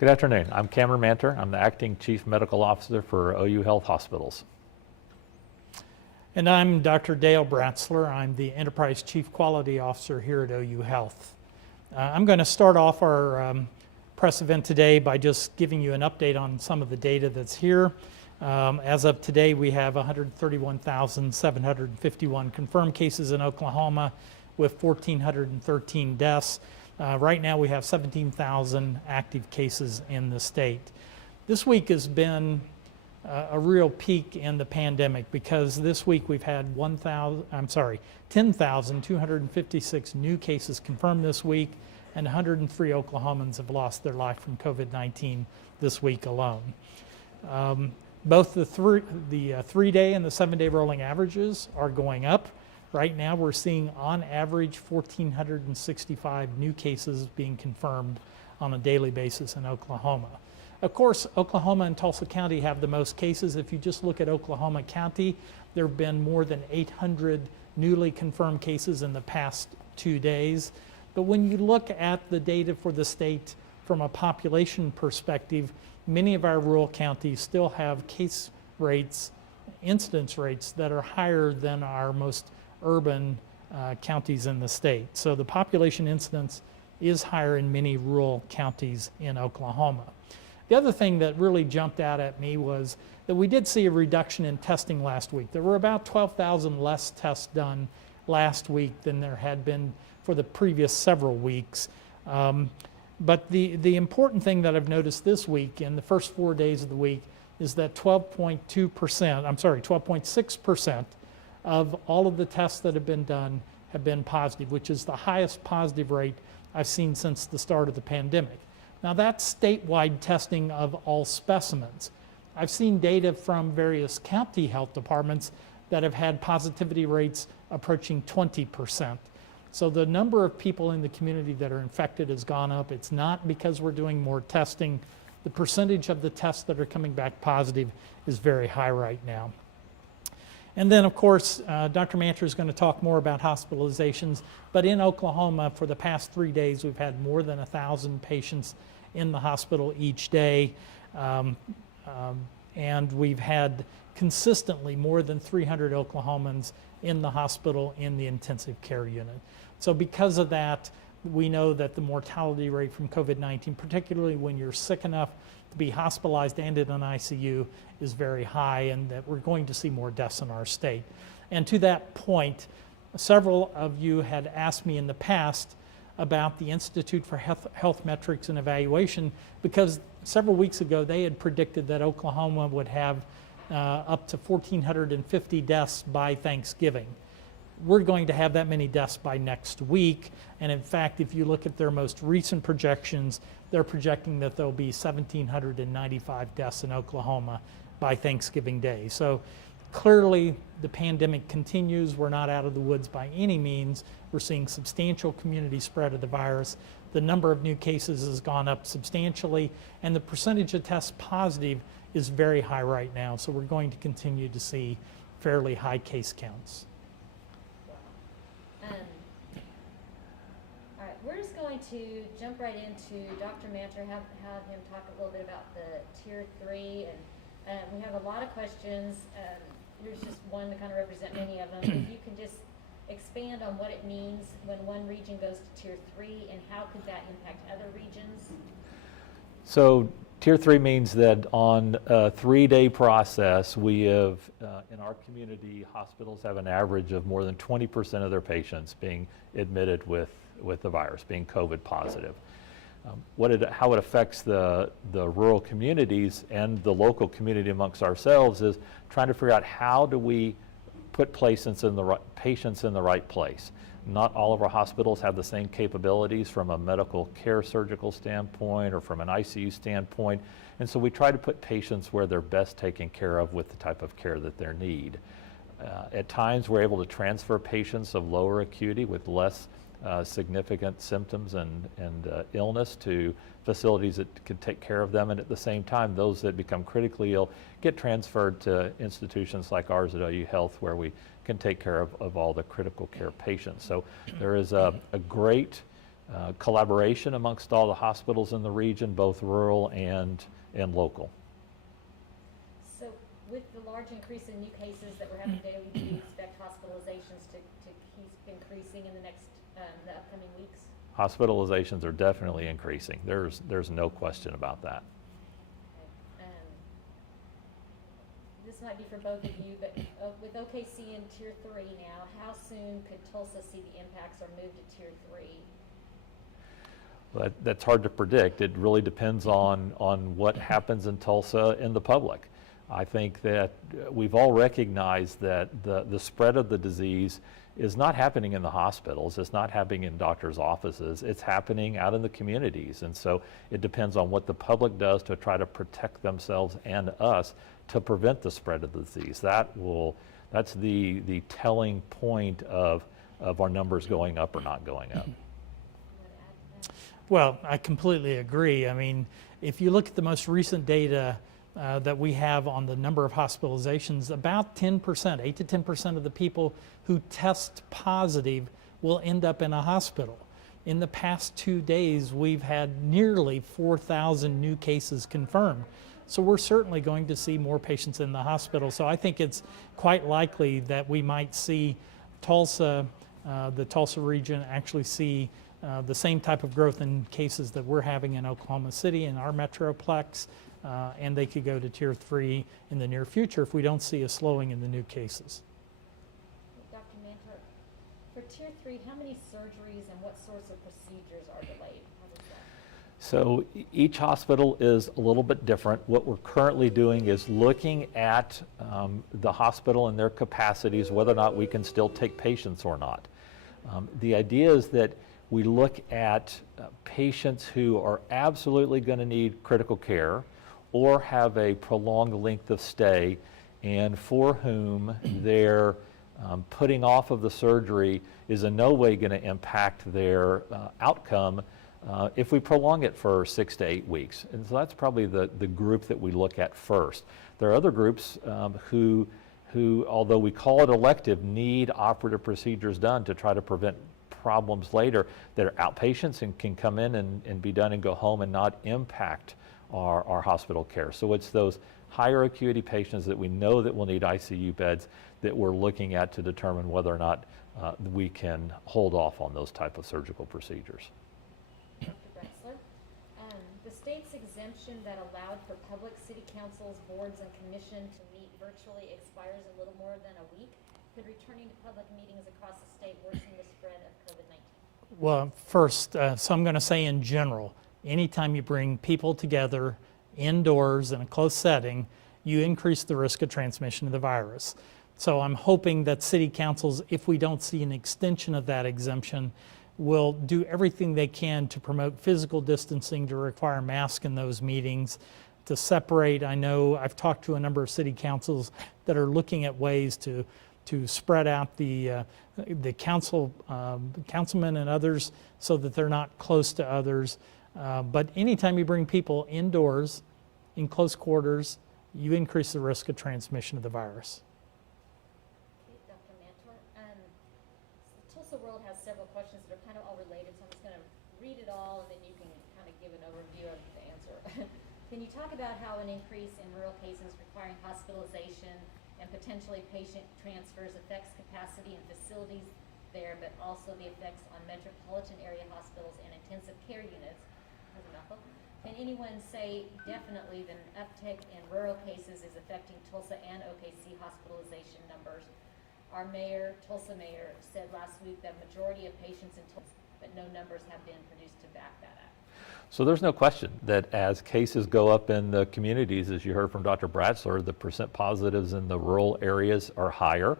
Good afternoon. I'm Cameron Manter. I'm the Acting Chief Medical Officer for OU Health Hospitals. And I'm Dr. Dale Bratzler. I'm the Enterprise Chief Quality Officer here at OU Health. I'm going to start off our press event today by just giving you an update on some of the data that's here. As of today, we have 131,751 confirmed cases in Oklahoma with 1,413 deaths. Right now we have 17,000 active cases in the state. This week has been a real peak in the pandemic because this week we've had 10,256 new cases confirmed this week, and 103 Oklahomans have lost their life from COVID-19 this week alone. Both the three-day and the seven-day rolling averages are going up. Right now we're seeing on average 1,465 new cases being confirmed on a daily basis in Oklahoma. Of course, Oklahoma and Tulsa County have the most cases. If you just look at Oklahoma County, there have been more than 800 newly confirmed cases in the past 2 days. But when you look at the data for the state from a population perspective, many of our rural counties still have case rates, incidence rates that are higher than our most urban counties in the state. So the population incidence is higher in many rural counties in Oklahoma. The other thing that really jumped out at me was that we did see a reduction in testing last week. There were about 12,000 less tests done last week than there had been for the previous several weeks. But the important thing that I've noticed this week in the first 4 days of the week is that 12.6% of all of the tests that have been done have been positive, which is the highest positive rate I've seen since the start of the pandemic. Now that's statewide testing of all specimens. I've seen data from various county health departments that have had positivity rates approaching 20%. So the number of people in the community that are infected has gone up. It's not because we're doing more testing. The percentage of the tests that are coming back positive is very high right now. And then, of course, Dr. Manter is going to talk more about hospitalizations. But in Oklahoma, for the past 3 days, we've had more than 1,000 patients in the hospital each day. And we've had consistently more than 300 Oklahomans in the hospital in the intensive care unit. So because of that, we know that the mortality rate from COVID-19, particularly when you're sick enough to be hospitalized and in an ICU, is very high, and that we're going to see more deaths in our state. And to that point, several of you had asked me in the past about the Institute for Health Metrics and Evaluation, because several weeks ago they had predicted that Oklahoma would have up to 1,450 deaths by Thanksgiving. We're going to have that many deaths by next week, and in fact, if you look at their most recent projections, they're projecting that there'll be 1,795 deaths in Oklahoma by Thanksgiving Day. So clearly the pandemic continues. We're not out of the woods by any means. We're seeing substantial community spread of the virus. The number of new cases has gone up substantially, and the percentage of tests positive is very high right now. So we're going to continue to see fairly high case counts. All right, we're just going to jump right into Dr. Manter, have him talk a little bit about the Tier 3, and we have a lot of questions. There's just one to kind of represent many of them. If you can just expand on what it means when one region goes to Tier 3, and how could that impact other regions? So Tier 3 means that on a 3-day process, we have, in our community, hospitals have an average of more than 20% of their patients being admitted with the virus, being COVID positive. How it affects the rural communities and the local community amongst ourselves is trying to figure out how do we put patients in the right place. Not all of our hospitals have the same capabilities from a medical care surgical standpoint or from an ICU standpoint, and so we try to put patients where they're best taken care of with the type of care that they need. At times we're able to transfer patients of lower acuity with less significant symptoms and illness to facilities that can take care of them, and at the same time those that become critically ill get transferred to institutions like ours at OU Health, where we can take care of all the critical care patients. So there is a great collaboration amongst all the hospitals in the region, both rural and local. So with the large increase in new cases that we're having daily, do you expect hospitalizations to keep increasing in the next, the upcoming weeks? Hospitalizations are definitely increasing. There's no question about that. Okay. This might be for both of you, but with OKC in Tier 3 now, how soon could Tulsa see the impacts or move to Tier 3? Well, that's hard to predict. It really depends on what happens in Tulsa in the public. I think that we've all recognized that the spread of the disease is not happening in the hospitals. It's not happening in doctors' offices. It's happening out in the communities. And so it depends on what the public does to try to protect themselves and us to prevent the spread of the disease. That's the telling point of our numbers going up or not going up. Well, I completely agree. I mean, if you look at the most recent data that we have on the number of hospitalizations, about 10%, 8 to 10% of the people who test positive will end up in a hospital. In the past 2 days, we've had nearly 4,000 new cases confirmed. So we're certainly going to see more patients in the hospital. So I think it's quite likely that we might see Tulsa, the Tulsa region, actually see the same type of growth in cases that we're having in Oklahoma City in our metroplex, and they could go to Tier 3 in the near future if we don't see a slowing in the new cases. Dr. Mantor, for Tier 3, how many surgeries and what sorts of procedures are delayed? How does that? So each hospital is a little bit different. What we're currently doing is looking at the hospital and their capacities, whether or not we can still take patients or not. The idea is that we look at patients who are absolutely going to need critical care or have a prolonged length of stay, and for whom their putting off of the surgery is in no way going to impact their outcome if we prolong it for 6 to 8 weeks. And so that's probably the group that we look at first. There are other groups who, although we call it elective, need operative procedures done to try to prevent problems later, that are outpatients and can come in and be done and go home and not impact our hospital care. So it's those higher acuity patients that we know that will need ICU beds that we're looking at to determine whether or not we can hold off on those type of surgical procedures. Dr. Bratzler, the state's exemption that allowed for public city councils, boards, and commission to meet virtually expires a little more than a week. Could returning to public meetings across the state worsen the spread of COVID-19? Well, first, so I'm going to say in general, anytime you bring people together indoors in a closed setting, you increase the risk of transmission of the virus. So I'm hoping that city councils, if we don't see an extension of that exemption, will do everything they can to promote physical distancing, to require masks in those meetings, to separate. I know I've talked to a number of city councils that are looking at ways to spread out the councilmen and others so that they're not close to others. But anytime you bring people indoors, in close quarters, you increase the risk of transmission of the virus. Okay, Dr. Mantor, Tulsa World has several questions that are kind of all related, so I'm just going to read it all and then you can kind of give an overview of the answer. Can you talk about how an increase in rural cases requiring hospitalization and potentially patient transfers affects capacity and facilities there, but also the effects on metropolitan area hospitals and intensive care units? Can anyone say definitely that an uptick in rural cases is affecting Tulsa and OKC hospitalization numbers? Our mayor, Tulsa mayor, said last week that majority of patients in Tulsa, but no numbers have been produced to back that up. So there's no question that as cases go up in the communities, as you heard from Dr. Bratzler, the percent positives in the rural areas are higher.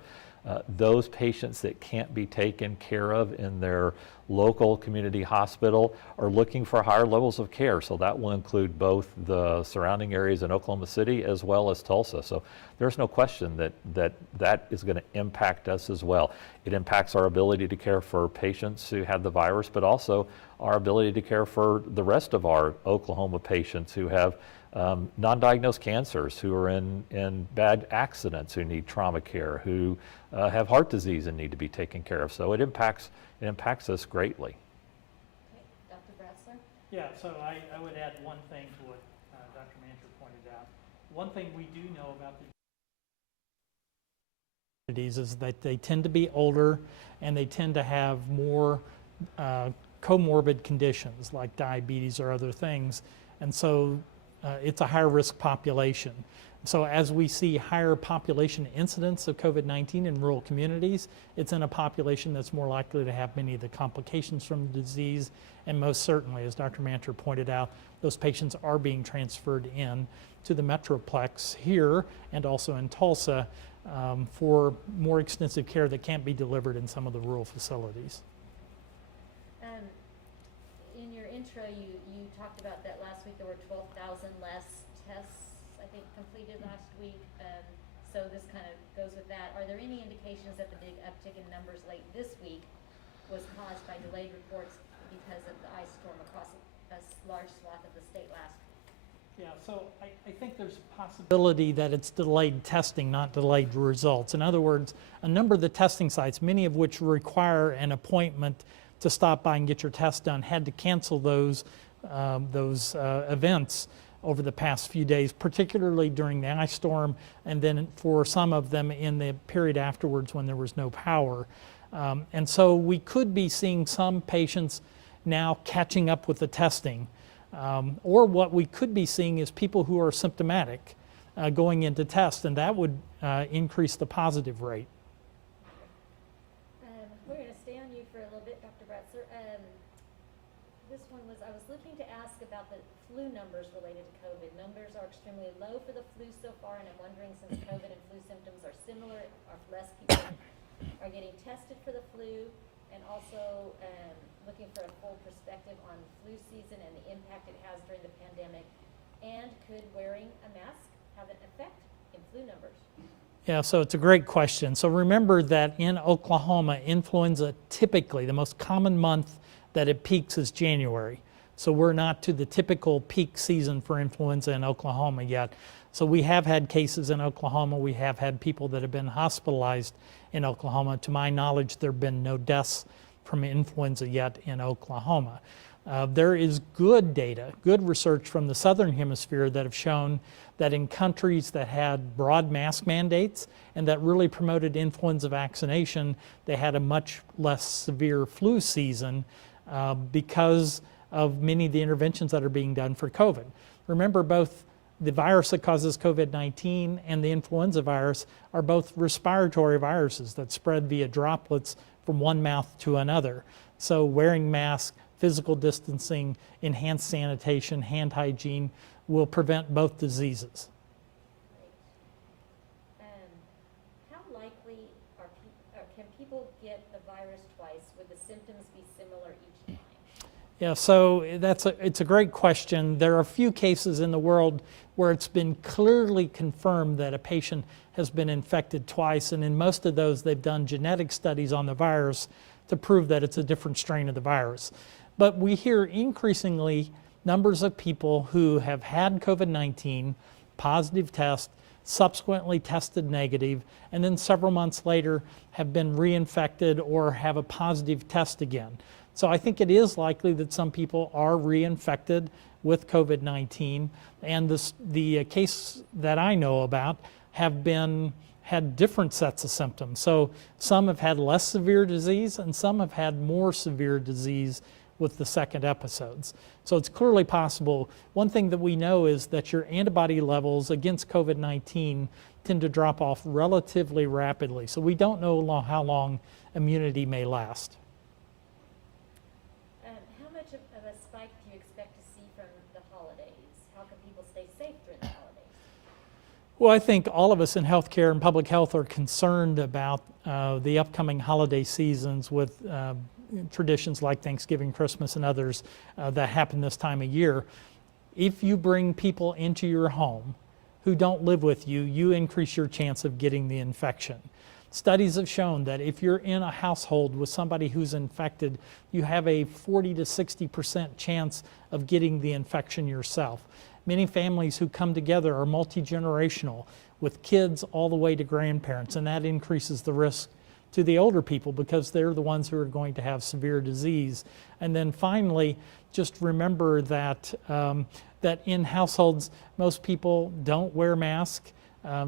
Those patients that can't be taken care of in their local community hospital are looking for higher levels of care. So that will include both the surrounding areas in Oklahoma City as well as Tulsa. So there's no question that is going to impact us as well. It impacts our ability to care for patients who have the virus, but also our ability to care for the rest of our Oklahoma patients who have non-diagnosed cancers, who are in bad accidents, who need trauma care, who have heart disease and need to be taken care of. So it impacts us greatly. Okay. Yeah, so I would add one thing to what Dr. Mancher pointed out. One thing we do know about the communities is that they tend to be older and they tend to have more comorbid conditions like diabetes or other things. And so it's a higher risk population. So as we see higher population incidence of COVID-19 in rural communities, it's in a population that's more likely to have many of the complications from the disease. And most certainly, as Dr. Mancher pointed out, those patients are being transferred in to the Metroplex here and also in Tulsa for more extensive care that can't be delivered in some of the rural facilities. In your intro, you talked about that last week there were 12,000 less tests, I think, completed last week. So this kind of goes with that. Are there any indications that the big uptick in numbers late this week was caused by delayed reports because of the ice storm across a large swath of the state last week? Yeah, so I think there's a possibility that it's delayed testing, not delayed results. In other words, a number of the testing sites, many of which require an appointment to stop by and get your test done, had to cancel those events over the past few days, particularly during the ice storm, and then for some of them in the period afterwards when there was no power. And so we could be seeing some patients now catching up with the testing. Or what we could be seeing is people who are symptomatic going into test, and that would increase the positive rate. We're going to stay on you for a little bit, Dr. Bratzler. This one was, I was looking to ask about the flu numbers related to COVID. Numbers are extremely low for the flu so far, and I'm wondering, since COVID and flu symptoms are similar, are less people are getting tested for the flu, and also looking for a full perspective on flu season and the impact it has during the pandemic, and could wearing a mask have an effect in flu numbers? Yeah, so it's a great question. So remember that in Oklahoma, influenza typically, the most common month that it peaks is January. So we're not to the typical peak season for influenza in Oklahoma yet. So we have had cases in Oklahoma. We have had people that have been hospitalized in Oklahoma. To my knowledge, there have been no deaths from influenza yet in Oklahoma. There is good data, good research from the Southern Hemisphere that have shown that in countries that had broad mask mandates and that really promoted influenza vaccination, they had a much less severe flu season because of many of the interventions that are being done for COVID. Remember, both the virus that causes COVID-19 and the influenza virus are both respiratory viruses that spread via droplets from one mouth to another. So wearing masks, physical distancing, enhanced sanitation, hand hygiene will prevent both diseases. How likely can people get the virus twice? Would the symptoms be similar each time? Yeah, so it's a great question. There are a few cases in the world where it's been clearly confirmed that a patient has been infected twice, and in most of those they've done genetic studies on the virus to prove that it's a different strain of the virus. But we hear increasingly numbers of people who have had COVID-19, positive test, subsequently tested negative, and then several months later have been reinfected or have a positive test again. So I think it is likely that some people are reinfected with COVID-19, and the case that I know about have had different sets of symptoms. So some have had less severe disease and some have had more severe disease with the second episodes. So it's clearly possible. One thing that we know is that your antibody levels against COVID-19 tend to drop off relatively rapidly. So we don't know how long immunity may last. How much of a spike do you expect to see from the holidays? How can people stay safe during the holidays? Well, I think all of us in healthcare and public health are concerned about the upcoming holiday seasons with traditions like Thanksgiving, Christmas, and others that happen this time of year. If you bring people into your home who don't live with you, you increase your chance of getting the infection. Studies have shown that if you're in a household with somebody who's infected, you have a 40 to 60% chance of getting the infection yourself. Many families who come together are multi-generational with kids all the way to grandparents, and that increases the risk to the older people because they're the ones who are going to have severe disease. And then finally, just remember that, that in households, most people don't wear masks.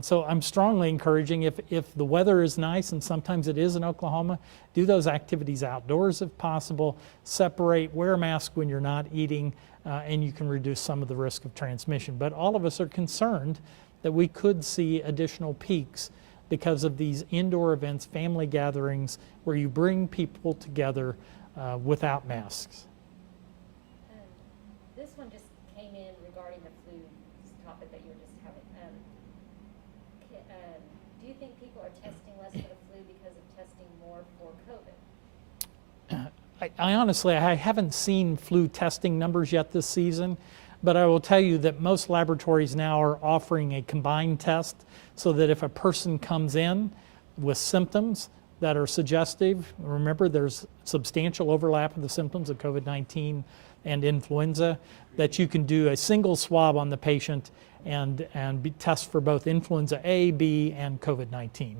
So I'm strongly encouraging, if the weather is nice, and sometimes it is in Oklahoma, do those activities outdoors if possible, separate, wear a mask when you're not eating, and you can reduce some of the risk of transmission. But all of us are concerned that we could see additional peaks because of these indoor events, family gatherings, where you bring people together without masks. This one just came in regarding the flu topic that you were just having. Do you think people are testing less for the flu because of testing more for COVID? I honestly, I haven't seen flu testing numbers yet this season, but I will tell you that most laboratories now are offering a combined test so that if a person comes in with symptoms that are suggestive, remember there's substantial overlap of the symptoms of COVID-19 and influenza, that you can do a single swab on the patient and test for both influenza A, B, and COVID-19.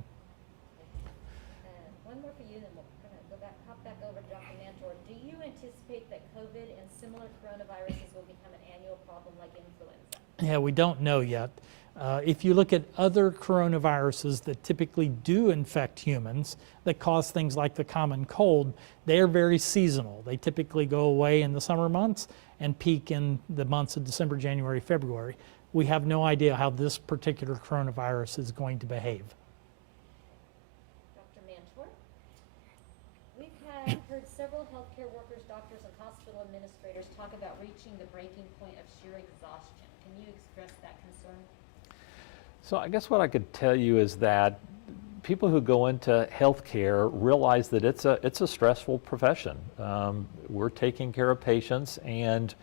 One more for you, then we're going to hop back over to Dr. Mantor. Do you anticipate that COVID and similar coronaviruses will become an annual problem like influenza? Yeah, we don't know yet. If you look at other coronaviruses that typically do infect humans, that cause things like the common cold, they are very seasonal. They typically go away in the summer months and peak in the months of December, January, February. We have no idea how this particular coronavirus is going to behave. Dr. Mantor? We've heard several healthcare workers, doctors, and hospital administrators talk about reaching the breaking point of sheer exhaustion. Can you express that concern? So I guess what I could tell you is that people who go into healthcare realize that it's a stressful profession. We're taking care of patients, and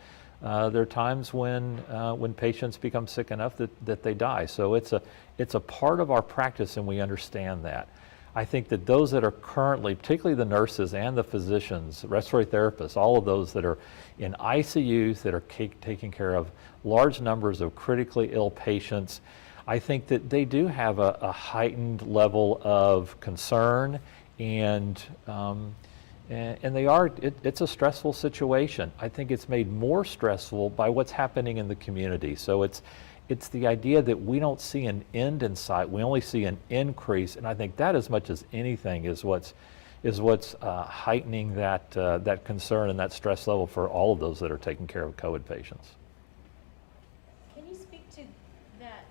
there are times when patients become sick enough that they die. So it's a part of our practice, and we understand that. I think that those that are currently, particularly the nurses and the physicians, respiratory therapists, all of those that are in ICUs that are taking care of large numbers of critically ill patients, I think that they do have a heightened level of concern, and they are, it's a stressful situation. I think it's made more stressful by what's happening in the community. So it's the idea that we don't see an end in sight, we only see an increase, and I think that as much as anything is what's heightening that concern and that stress level for all of those that are taking care of COVID patients. Can you speak to that?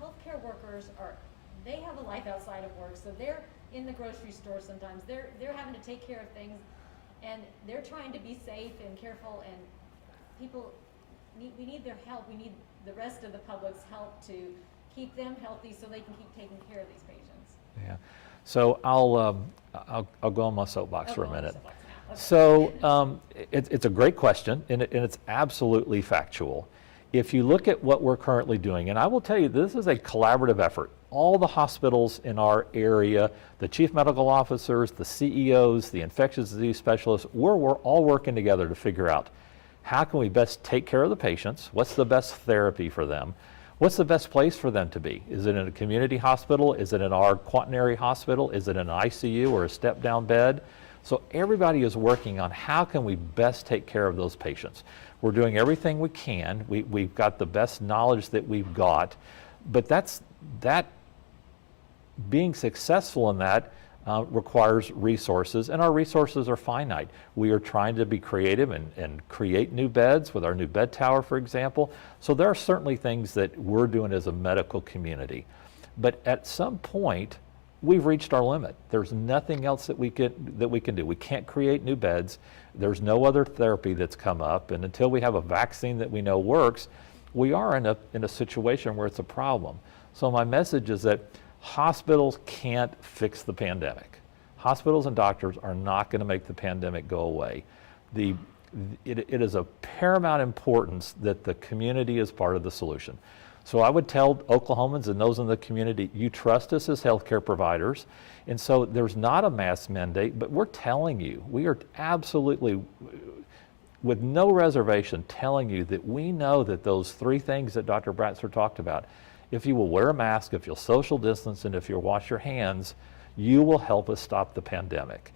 Healthcare workers they have a life outside of work, so they're in the grocery store sometimes. They're having to take care of things, and they're trying to be safe and careful, and we need their help. We need the rest of the public's help to keep them healthy so they can keep taking care of these patients. Yeah. So I'll go on my soapbox for a minute. Okay. So it's a great question, and it's absolutely factual. If you look at what we're currently doing, and I will tell you, this is a collaborative effort. All the hospitals in our area, the chief medical officers, the CEOs, the infectious disease specialists, we're all working together to figure out how can we best take care of the patients, what's the best therapy for them, what's the best place for them to be. Is it in a community hospital? Is it in our quaternary hospital? Is it an ICU or a step-down bed? So everybody is working on how can we best take care of those patients. We're doing everything we can. We've got the best knowledge that we've got, but that being successful in that requires resources, and our resources are finite. We are trying to be creative and create new beds with our new bed tower, for example. So there are certainly things that we're doing as a medical community. But at some point, we've reached our limit. There's nothing else that we can do. We can't create new beds. There's no other therapy that's come up, and until we have a vaccine that we know works, we are in a situation where it's a problem. So my message is that hospitals can't fix the pandemic. Hospitals and doctors are not going to make the pandemic go away. It is of paramount importance that the community is part of the solution. So I would tell Oklahomans and those in the community, you trust us as healthcare providers, and so there's not a mass mandate, but we're telling you, we are absolutely, with no reservation, telling you that we know that those three things that Dr. Bratzler talked about, if you will wear a mask, if you'll social distance, and if you'll wash your hands, you will help us stop the pandemic.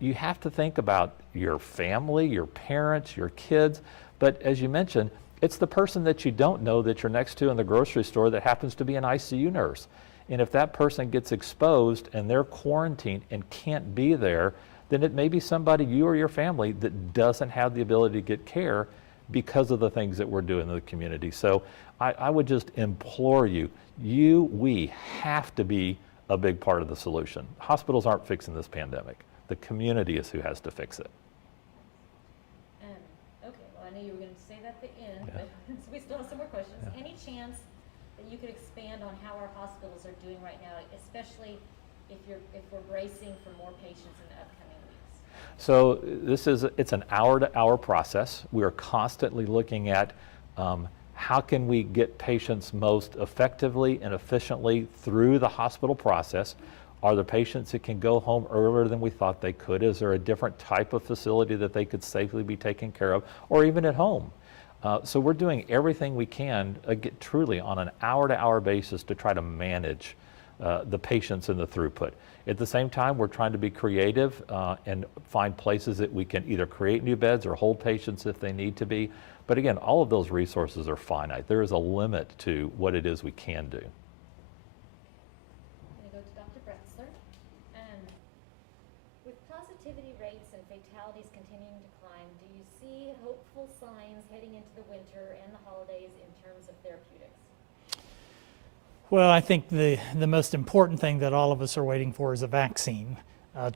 You have to think about your family, your parents, your kids, but as you mentioned, it's the person that you don't know that you're next to in the grocery store that happens to be an ICU nurse. And if that person gets exposed and they're quarantined and can't be there, then it may be somebody, you or your family, that doesn't have the ability to get care because of the things that we're doing in the community. So I would just implore you, we have to be a big part of the solution. Hospitals aren't fixing this pandemic. The community is who has to fix it. Okay, well, I knew you were going to say that at the end, Yeah. but so we still have some more questions. Yeah. Any chance that you could expand on how our hospitals are doing right now, especially if we're bracing for more patients in the upcoming weeks? So it's an hour-to-hour process. We are constantly looking at how can we get patients most effectively and efficiently through the hospital process. Are there patients that can go home earlier than we thought they could? Is there a different type of facility that they could safely be taken care of, or even at home? So we're doing everything we can, truly on an hour-to-hour basis, to try to manage the patients and the throughput. At the same time, we're trying to be creative and find places that we can either create new beds or hold patients if they need to be. But again, all of those resources are finite. There is a limit to what it is we can do. I'm going to go to Dr. Bratzler. With positivity rates and fatalities continuing to climb, do you see hopeful signs heading into the winter and the holidays in terms of therapeutics? Well, I think the most important thing that all of us are waiting for is a vaccine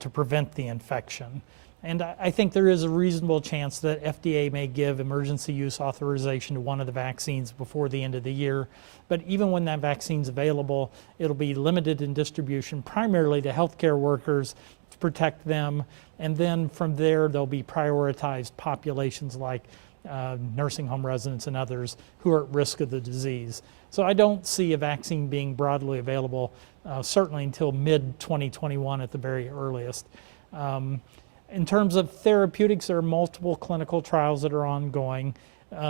to prevent the infection. And I think there is a reasonable chance that FDA may give emergency use authorization to one of the vaccines before the end of the year. But even when that vaccine's available, it'll be limited in distribution primarily to healthcare workers to protect them. And then from there, there'll be prioritized populations like nursing home residents and others who are at risk of the disease. So I don't see a vaccine being broadly available, certainly until mid-2021 at the very earliest. In terms of therapeutics, there are multiple clinical trials that are ongoing,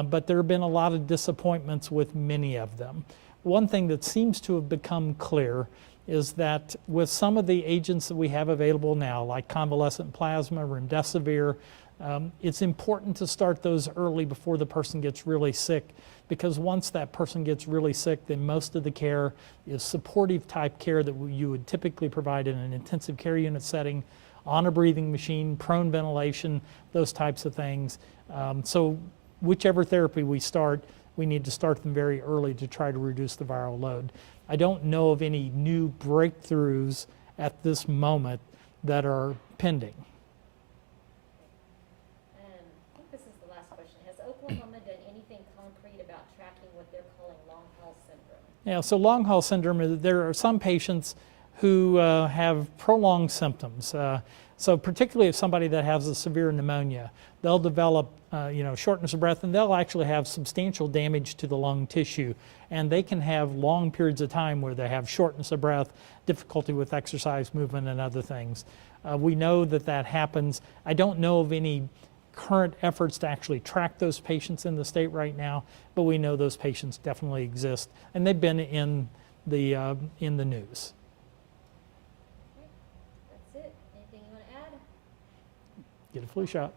but there have been a lot of disappointments with many of them. One thing that seems to have become clear is that with some of the agents that we have available now, like convalescent plasma, remdesivir, it's important to start those early before the person gets really sick, because once that person gets really sick, then most of the care is supportive type care that you would typically provide in an intensive care unit setting, on a breathing machine, prone ventilation, those types of things. So whichever therapy we start, we need to start them very early to try to reduce the viral load. I don't know of any new breakthroughs at this moment that are pending. I think this is the last question. Has Oklahoma done anything concrete about tracking what they're calling long haul syndrome? Yeah, so long haul syndrome, there are some patients who have prolonged symptoms. So particularly if somebody that has a severe pneumonia, they'll develop shortness of breath, and they'll actually have substantial damage to the lung tissue. And they can have long periods of time where they have shortness of breath, difficulty with exercise, movement, and other things. We know that that happens. I don't know of any current efforts to actually track those patients in the state right now, but we know those patients definitely exist, and they've been in the news. That's it. Anything you want to add? Get a flu shot.